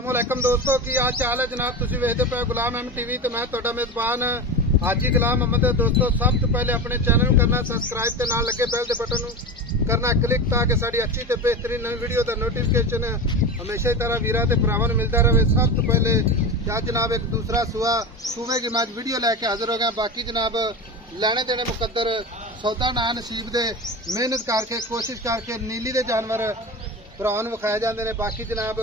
अस्सलामुअलैकुम दोस्तों की आज चाल है जनाब तुसी वेखदे पे गुलाम अहमद टीवी ते मैं तुहाडा मेजबान हाजी गुलाम अहमद। दोस्तों सब तो पहले अपने चैनल नूं करना सब्सक्राइब ते नाल लगे बेल दे बटन नूं करना क्लिक ताकि साडी अच्छी ते बेहतरीन नवी वीडियो दा नोटिफिकेशन हमेशा ही तरह वीरा ते भरावां नूं मिलदा रहे। सब तो पहले आज जनाब एक दूसरा सूबे की मैं वीडियो लैके हाजिर हो गया। बाकी जनाब लेने देने मुकद्दर सौदा ना नसीब दे मेहनत करके कोशिश करके नीली दे जानवर भरावां नूं विखाए जांदे ने। बाकी जनाब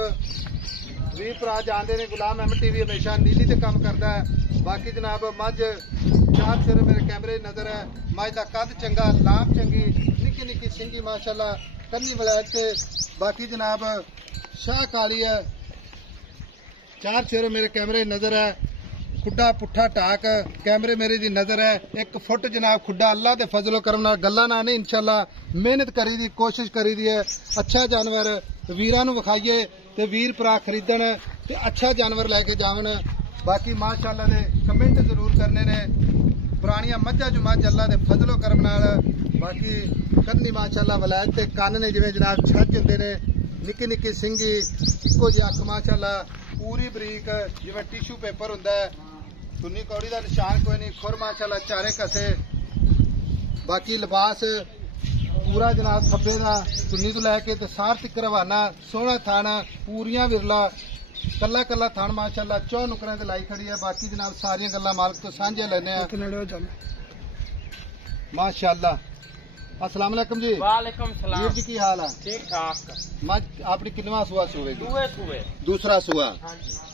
वीर भरा जानते ने गुलाम अहमद टीवी हमेशा नीली ते काम करता है। बाकी जनाब मझ चार सिर मेरे कैमरे नजर है। मझ का कद चंगा लाम चंगी निकी निकी सिंगी माशाल्लाह कन्नी वलैत से। बाकी जनाब शाह काली है चार सिर मेरे कैमरे नजर है। खुड्डा पुट्ठा टाक कैमरे मेरे दी नजर है। 1 फुट जनाब खुड्डा अल्लाह दे फजलो करम नाल गल्लां ना नहीं इंशाल्लाह मेहनत करी दी कोशिश करी दी है। अच्छा जानवर वीरां नूं विखाइए ते वीर भरा खरीदण ते अच्छा जानवर लैके जावन। बाकी माशाल्लाह दे कमेंट जरूर करने ने। पुरानियां मज्झां जो मझ अल्लाह दे फजलो करम नाल बाकी कन्नी माशाल्लाह वलैत ते कन्न ने जिवें जनाब छज हुंदे ने निक्की निक्की सिंगी इक्को जिहा अख माशाल्लाह पूरी बरीक जिवें टिशू पेपर हुंदा है। सुन्नी कौड़ी का निशान कोई नहीं। खुर माशाल्लाह चारे कसे। बाकी लिबास पूरा जनाब खब्बे का सुन्नी तो लैके ते सार तक रवाना सोहना थाना पूरियां विरला कला कला थान माशाल्लाह 4 नुकरां ते लाई खड़ी है। बाकी जनाब सारियां गल्लां मालक तो सांझे लेने माशाल्लाह। अस्सलाम वालेकुम जी। वालेकुम सलाम। वीर जी की हाल है? ठीक ठाक। मझ अपनी कितवा सुआ सूएगी? दूसरा सुआ।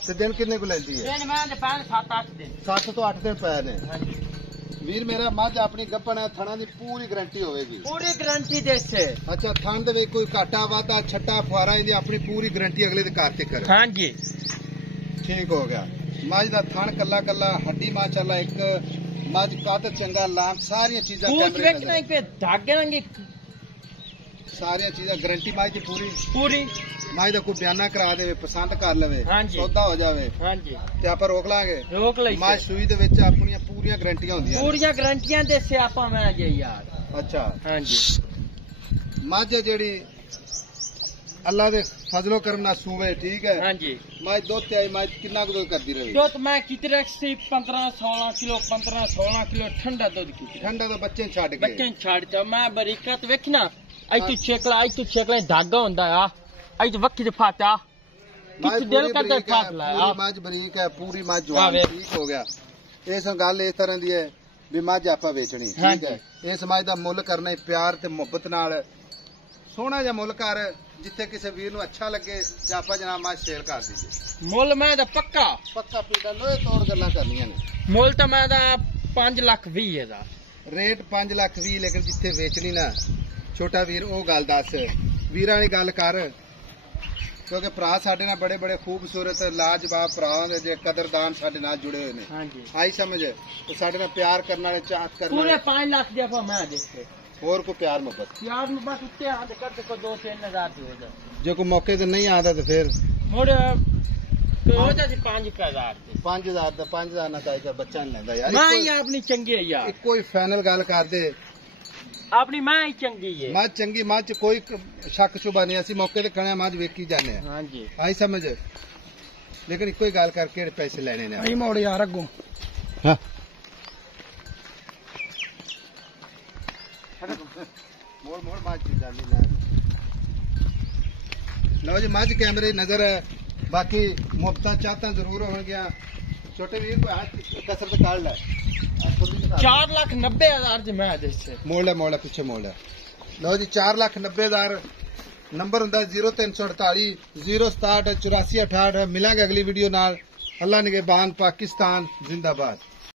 ते दिन किन्ने को लेंदी है? 7 तो 8 दिन पै ने। वीर मेरा मझ अपनी गप्पन है थना की पूरी गारंटी होगी? पूरी गारंटी दे से। अच्छा थन दे कोई घाटा वाधा छट्टा फुआरा अपनी पूरी गारंटी अगले दे घर ते करे? हाँ जी ठीक हो गया। मझ दा थन कला कला हड्डी माशाल्लाह एक मझ कद चंगा लाम सारिया चीजा कैमरे सारिया चीजा गारंटी मझ की पूरी पूरी। मझ का कोई बयाना करा दे पसंद कर लवे सौदा हो जाए ते आप रोक लांगे। मझ सूई दे विच अपनी पूरियां गारंटियां होंदियां पूरियां गारंटियां दे सियापा मैं जे यार। अच्छा हां जी मझ जेड़ी अल्लाह दे फजलो करम नाल सूवे ठीक है। हां जी मझ दुध ते आई मझ कितना दूध करदी रही? दुध मैं कितने रखसी 15-16 किलो 15-16 किलो ठंडा दूध की ठंडा तो बच्चे छाड़ के मैं बरीकत वेखना आई तू छेकला धागा होंदा आ आई तो वक्की दे फाटा किस दिल करदा फाट लाया। मझ बरीक है पूरी मझ जवान ठीक हो गया। इस गल इस तरह दी है भी मझ आपा बेचनी ठीक है। इस मझ दा मुल करना प्यार ते मुहब्बत नाल सोहना जिहा मुल कर जिथे किसी वीर नूं अच्छा लगे ते आपा जनाब मझ सेल कर दीजिए। मुल मैं दा पक्का पीड़ा लोहे तोड़ गल्लां करनियां ने। मुल तो मैं दा 5,20,000 दा रेट 5,20,000 लेकिन जिथे बेचनी ना छोटा वीर ओ गल दस वीरां दी गल कर क्योंकि भरा साडे नाल बड़े बड़े खूबसूरत लाजवाब भरा जे कदरदान साडे नाल जुड़े हुए ने। आई समझ तो साडे नाल प्यार करने वाले चाहत करने पूरे 5 लाख दे आपा मैं देखे और को प्यार मोहब्बत उत्ते आ ते कर दे को 2-3 हज़ार दी हो जाए। जे कोई मौके ते नहीं आंदा तो फिर मोड़ हो जाती 5,000 दा 5,000 ना चाहिए बच्चा नहीं लेंदा यार। मैं अपनी चंगी है यार कोई फाइनल गल कर दे अपनी मां ही चंगी है। मां चंगी मां च कोई शक शुबा नहीं। असि मौके ते खड़े मां वेखी जाने हैं। हां जी आई समझ लेकिन कोई गल करके पैसे लेने ने आई मोड़ यार अगो। हां मोड़ मोड़ मां चीजा नहीं लो जी मझ कैमरे नजर है। बाकी मुफ्ता चाहता जरूर हो गया छोटे वीर को हाथ कसरत काट ला 4,90,000 मैं मोड़ है पीछे मोड़ है। लो जी 4,90,000 नंबर हुंदा 0348 067 84 68। मिलांगे अगली वीडियो नाल। अल्लाह निगहबान पाकिस्तान जिंदाबाद।